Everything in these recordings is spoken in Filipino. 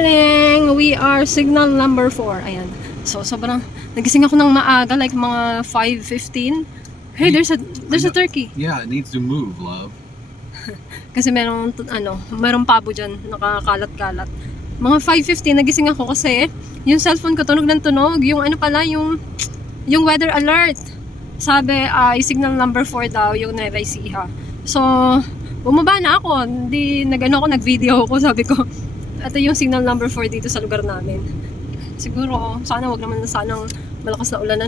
Morning! We are signal number 4. Ayan. So, sobrang nagising ako ng maaga, like mga 5:15. Hey, there's a turkey. Yeah, it needs to move, love. Kasi merong pabo dyan, nakakalat-kalat. Mga 5:15 nagising ako kasi yung cellphone ko tunog ng tunog. Yung yung weather alert. Sabi ay signal number 4 daw yung Nueva Ecija. So, bumaba na ako. Nag-video ako, sabi ko. Ito yung signal number 4 dito sa lugar namin. Siguro, sana wag naman sanang malakas na ulan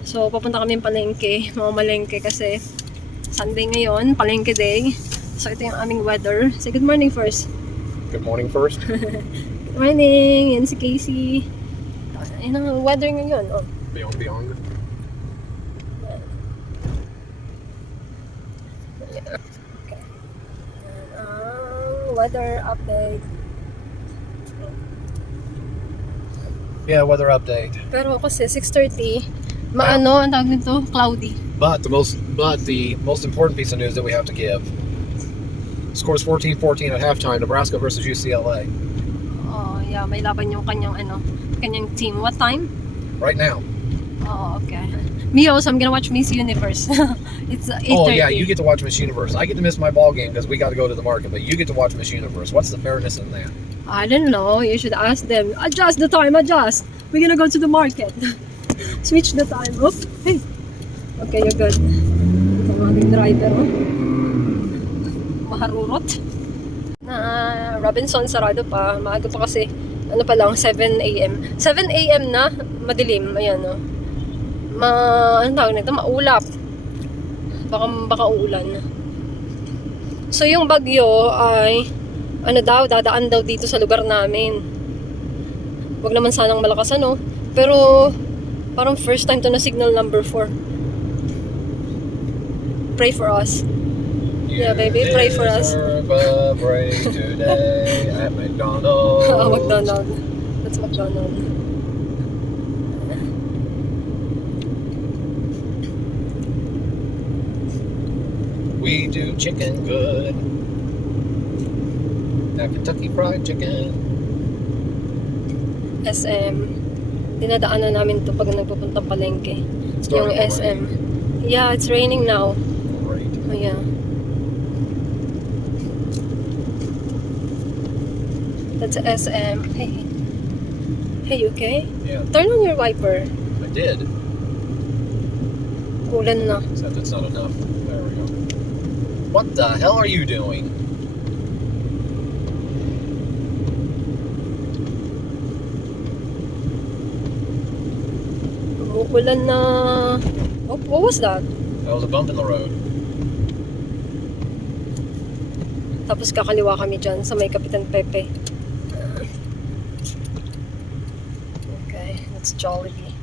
So, papunta kami palengke, malengke kasi Sunday ngayon, palengke day. So, ito yung aming weather. Say good morning first. Good morning first. Good morning! Yan si Casey. Yan ang weather ngayon. Oh. Beyond. Okay. Weather update. Yeah, weather update. Pero kasi 6:30, ang tawag nito, cloudy. But the most important piece of news that we have to give. Scores 14-14 at halftime, Nebraska versus UCLA. Oh, yeah, may laban yung kanyang team. What time? Right now. Oh, okay. Me also, I'm gonna watch Miss Universe. It's 8:30. Oh yeah, you get to watch Miss Universe. I get to miss my ball game because we got to go to the market, but you get to watch Miss Universe. What's the fairness in that? I don't know. You should ask them. Adjust the time. Adjust. We're gonna go to the market. Switch the time. Oh, hey. Okay, you're good. Ito ang ating driver. Maharurot. Robinson sarado pa. Maaga pa kasi. Ano pa lang, 7 a.m. 7 a.m. na. Madilim. Ayan, oh. Anong tawag nito? Maulap. Baka uulan. So, yung bagyo ay dadaan daw dito sa lugar namin. Wag naman sanang malakas pero parang first time to na signal number 4. Pray for us. Yeah, baby, pray for us. Pray today at McDonald's. McDonald's. That's McDonald's. We do chicken good. That Kentucky Fried Chicken. SM. Dinadaanan namin to pag nagpupunta palengke. Yung SM. Yeah, it's raining now. Great. Oh, yeah. That's SM. Hey. Hey, you okay? Yeah, Turn on your wiper. I did. Ulan na. Except it's not enough. There we go. What the hell are you doing? Ulan na. Oh, what was that? That was a bump in the road. Tapos kakaliwa kami dyan sa may Kapitan Pepe. Okay, that's Jollibee.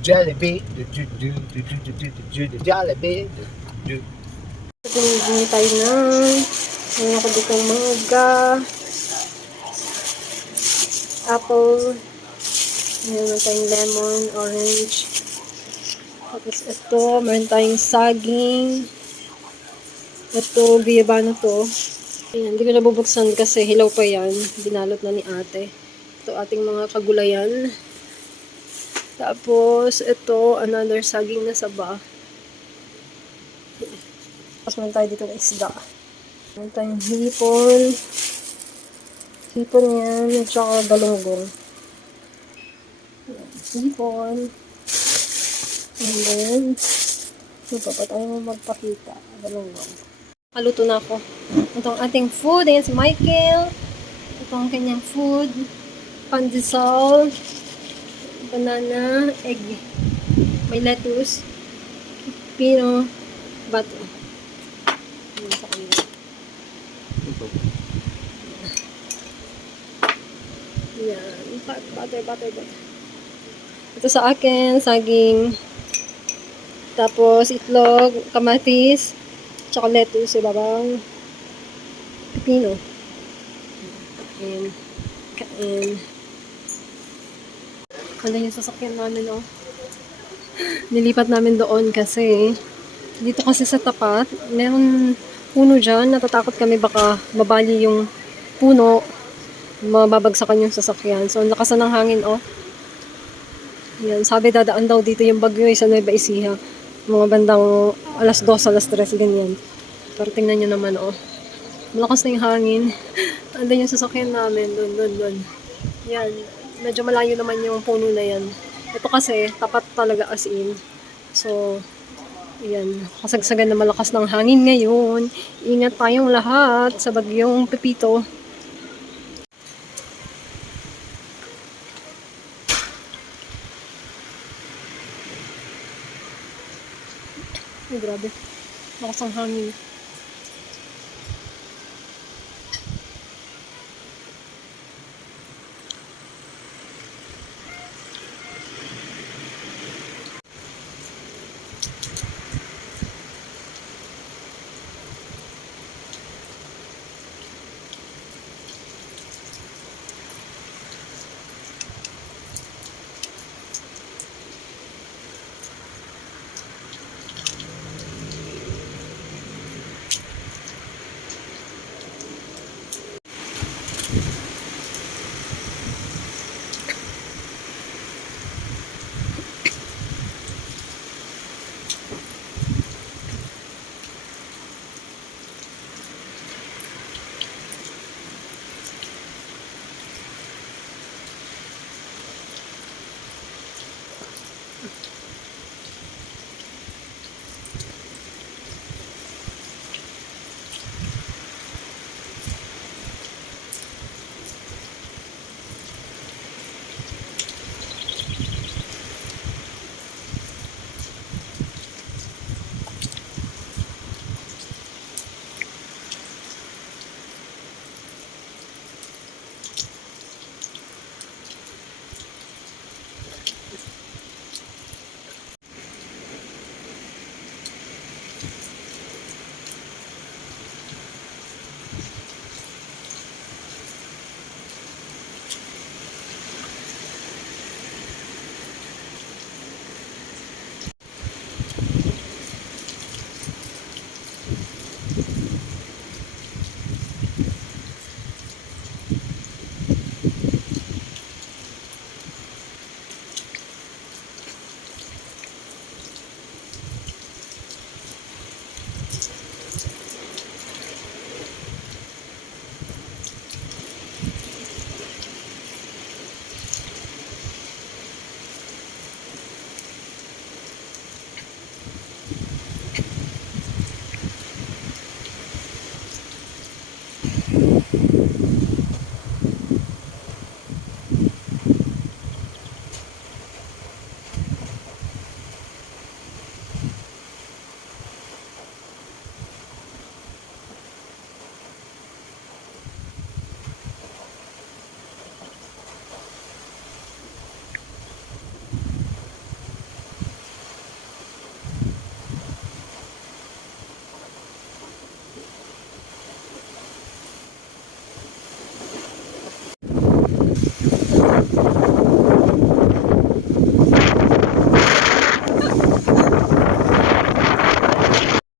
Jollibee. Jollibee. Bumili tayo ng meron ako ditong mangga, apple, meron tayong lemon, orange, tapos ito, meron tayong saging, ito, guyabano to. Ayan, hindi ko nabubuksan kasi hilaw pa yan, binalot na ni ate. Ito ating mga kagulayan. Tapos, ito, another saging na saba. Tapos, meron tayo dito ng isda. Meron tayong hipon. Hipon yan, at saka galunggong. Hipon. And then, ito pa tayo magpakita. Galunggong. Kaluto na ako. Itong ating food. Ayan si Michael. Itong kanyang food. Pandesal. Banana, egg, may lettuce, pino, butter. Ayan sa kanila. Yan, butter. Ito sa akin, saging, tapos itlog, kamatis, tsaka lettuce, ibabang pipino. Kain. Ano yung sasakyan namin, Nilipat namin doon kasi dito kasi sa tapat, meron puno dyan. Natatakot kami baka mabali yung puno, mababagsakan yung sasakyan. So, ang lakas na ng hangin, oh. Yan, sabi dadaan daw dito yung bagyo sa Nueva Ecija. Mga bandang alas 2, alas 3, ganyan. Pero tingnan nyo naman, oh. Malakas na yung hangin. Andun yung sasakyan namin, doon. Yan, medyo malayo naman yung puno na yan. Ito kasi, tapat talaga as in. So, yan, kasagsagan na malakas ng hangin ngayon. Ingat tayong lahat sa bagyong Pepito. Ay, grabe. Lakas ang hangin.